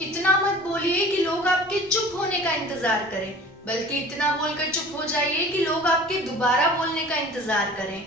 इतना मत बोलिए कि लोग आपके चुप होने का इंतजार करें, बल्कि इतना बोलकर चुप हो जाइए कि लोग आपके दोबारा बोलने का इंतजार करें।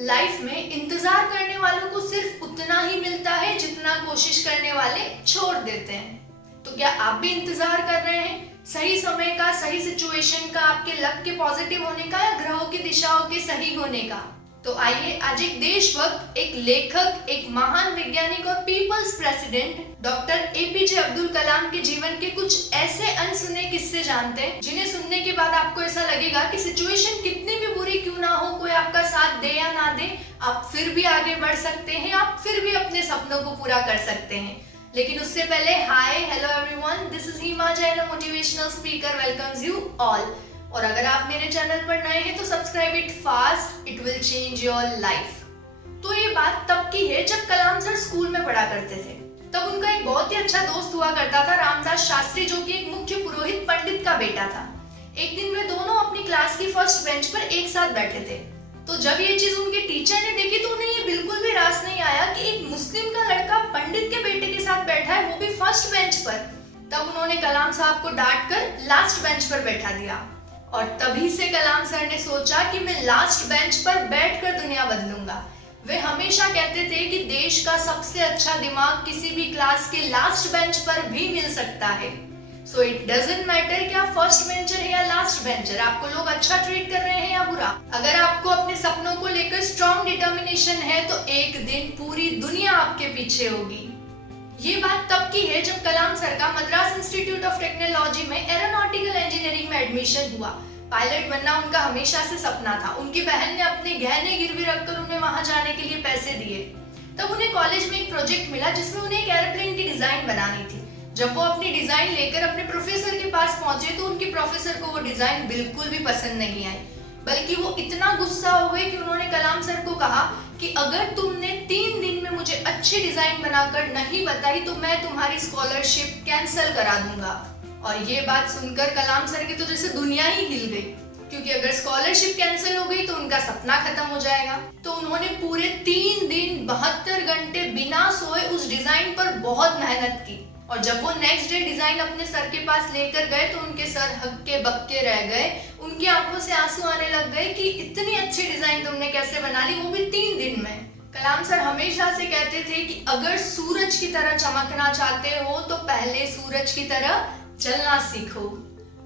लाइफ में इंतजार करने वालों को सिर्फ उतना ही मिलता है जितना कोशिश करने वाले छोड़ देते हैं। तो क्या आप भी इंतजार कर रहे हैं सही समय का, सही सिचुएशन का, आपके लक के पॉजिटिव होने का, या ग्रहों की दिशाओं के सही होने का? तो आइए आज एक देशभक्त, एक लेखक, एक महान वैज्ञानिक और people's president doctor APJ Abdul Kalam के जीवन के कुछ ऐसे अनसुने किस्से जानते हैं जिन्हें सुनने के बाद आपको ऐसा लगेगा कि सिचुएशन कितनी भी बुरी क्यों ना हो, कोई आपका साथ दे या ना दे, आप फिर भी आगे बढ़ सकते हैं, आप फिर भी अपने सपनों को पूरा कर सकते हैं। लेकिन उससे पहले hi, hello everyone, this is Hima Jain, motivational speaker, welcomes you all. और अगर आप मेरे चैनल पर नए हैं तो subscribe it fast, it will change your life. तो ये बात तब की है जब कलाम सर स्कूल में पढ़ा करते थे। तब उनका एक बहुत ही अच्छा दोस्त हुआ करता था, रामदास शास्त्री, जो कि एक मुख्य पुरोहित पंडित का बेटा था। एक दिन वे दोनों अपनी क्लास की फर्स्ट बेंच पर एक साथ बैठे थे। तो जब ये चीज उनके टीचर ने देखी तो उन्हें ये बिल्कुल भी रास नहीं आया कि एक मुस्लिम का लड़का पंडित के बेटे के साथ बैठा है, वो भी फर्स्ट बेंच पर। तब उन्होंने कलाम साहब को डांट कर लास्ट बेंच पर बैठा दिया। और तभी से कलाम सर ने सोचा कि मैं लास्ट बेंच पर बैठकर दुनिया बदलूंगा। वे हमेशा कहते थे कि देश का सबसे अच्छा दिमाग किसी भी क्लास के लास्ट बेंच पर भी मिल सकता है। सो इट डजंट मैटर कि आप फर्स्ट बेंचर है या लास्ट बेंचर, आपको लोग अच्छा ट्रीट कर रहे हैं या बुरा। अगर आपको अपने सपनों को लेकर स्ट्रॉन्ग डिटर्मिनेशन है तो एक दिन पूरी दुनिया आपके पीछे होगी। ये बात तब की है जब कलाम सर का मद्रास इंस्टीट्यूट ऑफ टेक्नोलॉजी में एरोनॉटिकल इंजीनियरिंग में एडमिशन हुआ। पायलट बनना उनका हमेशा से सपना था। उनकी बहन ने अपने गहने गिरवी रखकर उन्हें वहां जाने के लिए पैसे दिए। तब उन्हें कॉलेज में एक प्रोजेक्ट मिला जिसमें उन्हें एक एरोप्लेन की डिजाइन बनानी थी। जब वो अपनी डिजाइन लेकर अपने प्रोफेसर के पास पहुंचे तो उनके प्रोफेसर को वो डिजाइन बिल्कुल भी पसंद नहीं आई, बल्कि वो इतना गुस्सा हो गए कि उन्होंने कलाम सर को कहा कि अगर तुमने 3 दिन में मुझे अच्छी डिजाइन बनाकर नहीं बताई तो मैं तुम्हारी स्कॉलरशिप कैंसिल करा दूंगा। और ये बात सुनकर कलाम सर की तो जैसे दुनिया ही हिल गई, क्योंकि अगर स्कॉलरशिप कैंसिल हो गई तो उनका सपना खत्म हो जाएगा। तो उन्होंने पूरे 3 दिन 72 घंटे बिना सोए उस डिजाइन पर बहुत मेहनत की। और जब वो नेक्स्ट डे डिजाइन अपने सर के पास लेकर गए तो उनके सर हक्के बक्के रह गए। उनकी आंखों से आंसू आने लग गए कि इतनी अच्छी डिजाइन तुमने कैसे बना ली, वो भी 3 दिन में। कलाम सर हमेशा से कहते थे कि अगर सूरज की तरह चमकना चाहते हो तो पहले सूरज की तरह चलना सीखो।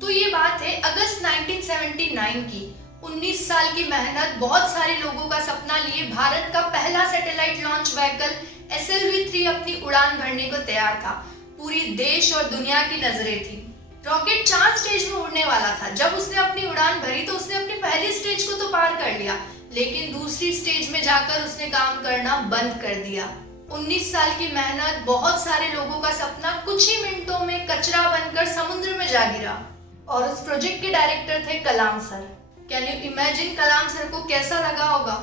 तो ये बात है अगस्त 1979 की। 19 साल की मेहनत, बहुत सारे लोगों का सपना लिए भारत का पहला सैटेलाइट लॉन्च व्हीकल SLV-3 अपनी उड़ान भरने को तैयार था। पूरी देश और दुनिया की नजरें थी। रॉकेट 4 स्टेज में उड़ने वाला था। जब उसने अपनी उड़ान भरी तो उसने अपनी पहली स्टेज को तो पार कर लिया, लेकिन दूसरी स्टेज में जाकर उसने काम करना बंद कर दिया। 19 साल की मेहनत, बहुत सारे लोगों का सपना कुछ ही मिनटों में कचरा बनकर समुद्र में जा गिरा। और उस प्रोजेक्ट के डायरेक्टर थे Kalam sir. Can you imagine Kalam sir को कैसा लगा होगा?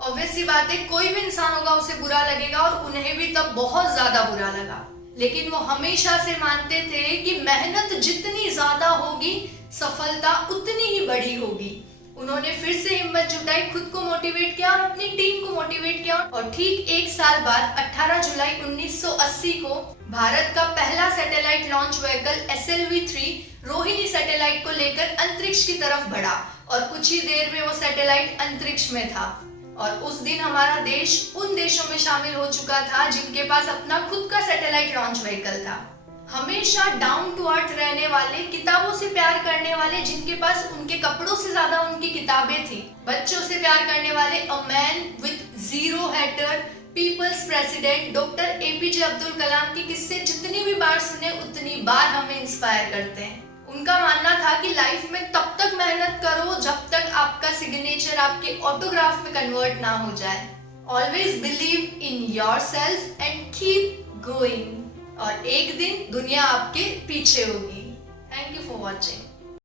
ऑब्वियस सी बात है, कोई भी इंसान होगा उसे बुरा लगेगा, और उन्हें भी तब बहुत ज्यादा बुरा लगा। लेकिन वो हमेशा से मानते थे कि मेहनत जितनी ज्यादा होगी सफलता उतनी ही बड़ी होगी। उन्होंने फिर से हिम्मत जुटाई, खुद को मोटिवेट किया और अपनी टीम को मोटिवेट किया। और ठीक 1 साल बाद 18 जुलाई 1980 को भारत का पहला satellite launch vehicle SLV-3 Rohini satellite को लेकर अंतरिक्ष की तरफ बढ़ा। और कुछ ही देर में वो सैटेलाइट अंतरिक्ष में था। और उस दिन हमारा देश उन देशों में शामिल हो चुका था जिनके पास अपना खुद का सैटेलाइट लॉन्च व्हीकल था। हमेशा डाउन टू अर्थ रहने वाले, किताबों से प्यार करने वाले, जिनके पास उनके कपड़ों से ज्यादा उनकी किताबें थी, बच्चों से प्यार करने वाले, a man with zero hater, people's president doctor APJ Abdul Kalam के किस्से जितनी भी बार सुने उतनी बार हमें इंस्पायर करते हैं। उनका मानना था कि लाइफ में तब तक मेहनत करो जब तक आपका सिग्नेचर आपके ऑटोग्राफ में कन्वर्ट ना हो जाए। Always believe in yourself and keep going. और एक दिन दुनिया आपके पीछे होगी। Thank you for watching.